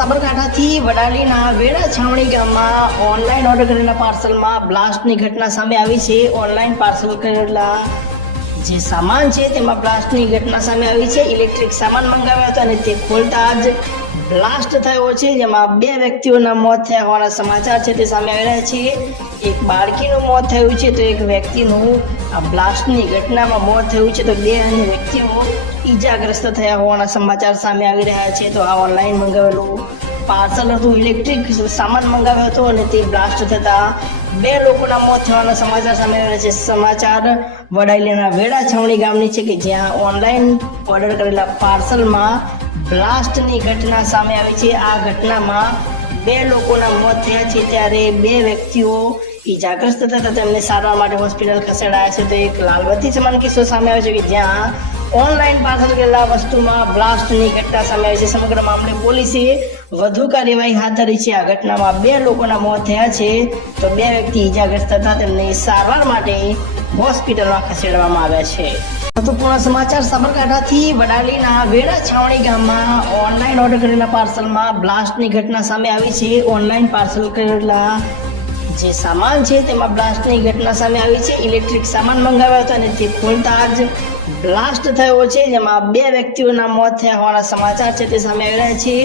સાબરકાંઠાથી વડાલીના વેડા છાવણી ગામમાં online order કરેલા પાર્સલમાં બ્લાસ્ટની ઘટના સામે આવી છે. ઓનલાઈન પાર્સલ કરેલા જે સામાન છે, તેમાં બ્લાસ્ટની ઘટના સામે આવી છે. ઇલેક્ટ્રિક સામાન મંગાવ્યો હતો અને તે ખોલતા જ બ્લાસ્ટ થયો છે, જેમાં બે વ્યક્તિઓના મોત થયા હોવાના સમાચાર છે, તે સામે આવી રહ્યા છે. એક બાળકીનું મોત થયું છે, તો એક વ્યક્તિનું આ બ્લાસ્ટની ઘટનામાં મોત થયું છે, તો બે અન્ય વ્યક્તિઓ ઈજાગ્રસ્ત થયા હોવાના સમાચાર સામે આવી રહ્યા છે. તો આ ઓનલાઈન મંગાવેલું પાર્સલ હતું, ઇલેક્ટ્રિક સામાન મંગાવ્યો હતો અને તે બ્લાસ્ટ થતા બે લોકોના મોત થવાના સમાચાર સામે આવ્યા છે. સમાચાર વડાલીના વેડા છાવણી ગામની છે કે જ્યાં ઓનલાઈન ઓર્ડર કરેલા પાર્સલમાં બ્લાસ્ટની ઘટના સામે આવી છે. આ ઘટનામાં બે લોકોના મોત થયા છે. ત્યારે બે વ્યક્તિઓ ઈજાગ્રસ્ત થતા તેમને સારવાર માટે હોસ્પિટલ ખસેડાયા છે. તો એક લાલબત્તી સમાન કિસ્સો સામે આવ્યો છે કે જ્યાં ઓનલાઈન પાર્સલ કરેલા વસ્તુમાં બ્લાસ્ટની ઘટના સામે આવી છે. સમગ્ર મામલે પોલીસે વધુ કાર્યવાહી હાથ ધરી છે. આ ઘટનામાં બે લોકોના મોત થયા છે. તો બે વ્યક્તિ ઈજાગ્રસ્ત હતા તેમને સારવાર માટે હોસ્પિટલમાં ખસેડવામાં આવ્યા છે. મહત્વપૂર્ણ સમાચાર સાબરકાંઠાથી. વડાલીના વેડા છાવણી ગામમાં ઓનલાઈન ઓર્ડર કરેલા પાર્સલમાં બ્લાસ્ટની ઘટના સામે આવી છે. ઓનલાઈન પાર્સલ કરેલા જે સામાન છે તેમાં બ્લાસ્ટની ઘટના સામે આવી છે. ઇલેક્ટ્રિક સામાન મંગાવ્યો હતો અને તે ખોલતા જ બ્લાસ્ટ થયો છે, જેમાં બે વ્યક્તિઓના મોત થયા હોવાના સમાચાર છે તે સામે આવી રહ્યા છે.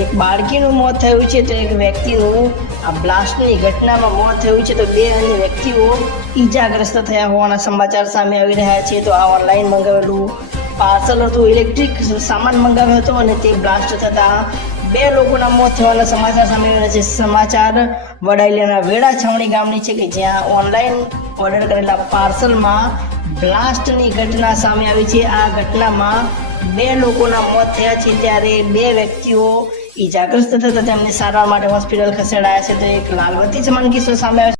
એક બાળકીનું મોત થયું છે, તો એક વ્યક્તિનું આ બ્લાસ્ટની ઘટનામાં મોત થયું છે, તો બે અન્ય વ્યક્તિઓ ઈજાગ્રસ્ત થયા હોવાના સમાચાર સામે આવી રહ્યા છે. તો આ ઓનલાઈન મંગાવેલું પાર્સલ હતું. ઇલેક્ટ્રિક સામાન મંગાવ્યો હતો અને તે બ્લાસ્ટ થતા બે લોકોના મોત થવાના સમાચાર સામે આવ્યા છે. સમાચાર વડાલીયાના વેડા છાવણી ગામની છે કે જ્યાં ઓનલાઈન ઓર્ડર કરેલા પાર્સલમાં બ્લાસ્ટની ઘટના સામે આવી છે. આ ઘટનામાં બે લોકોના મોત થયા છે. ત્યારે બે વ્યક્તિઓ ઈજાગ્રસ્ત થતા તેમને સારવાર માટે હોસ્પિટલ ખસેડાયા છે. તો એક લાલવતી સમાન કિસ્સો સામે આવ્યો